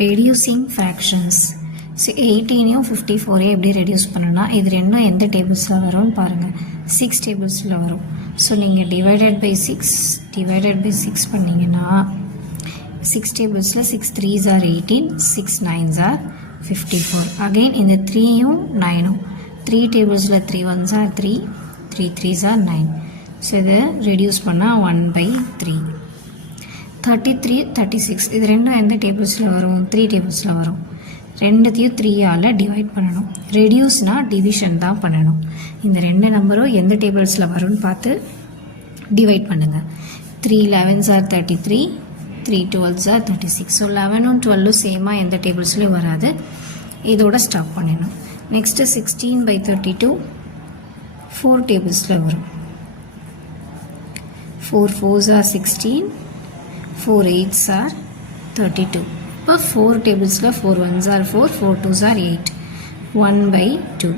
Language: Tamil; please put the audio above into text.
reducing fractions. So 18 54 எப்படி ரெடியூஸ் பண்ணனா இது ரெண்டும் எந்த டேபிள்ஸ்ல வரும்னு பாருங்க 6 டேபிள்ஸ்ல வரும். ஸோ நீங்கள் டிவைடட் பை 6 பண்ணீங்கன்னா 6 டேபிள்ஸில் 6 3s are 18, 6 9s are 54. Again இந்த 3யும் 9ம் 3 டேபிள்ஸில் 3 1s are 3, 3 3s are 9. So இதை ரெடியூஸ் பண்ணால் 1/3. 33 36 இது ரெண்டும் எந்த டேபிள்ஸில் வரும் 3 டேபிள்ஸில் வரும். ரெண்டுத்தையும் 3ஆல் டிவைட் பண்ணணும். ரெடியூஸ்னால் டிவிஷன் தான் பண்ணணும். இந்த ரெண்டு நம்பரும் எந்த டேபிள்ஸில் வரும்னு பார்த்து டிவைட் பண்ணுங்கள். 3 11s are 33, 3 12s are 36. So 11ம் 12ம் சேமாக எந்த டேபிள்ஸ்லையும் வராது. இதோட ஸ்டாப் பண்ணிடணும். நெக்ஸ்ட்டு 16/32 4 டேபிள்ஸில் வரும். 4 4s are 16, 4 8s are 32. இப்போ 4 டேபிள்ஸில் 4 1s are 4, 4 2s are 8. 1/2.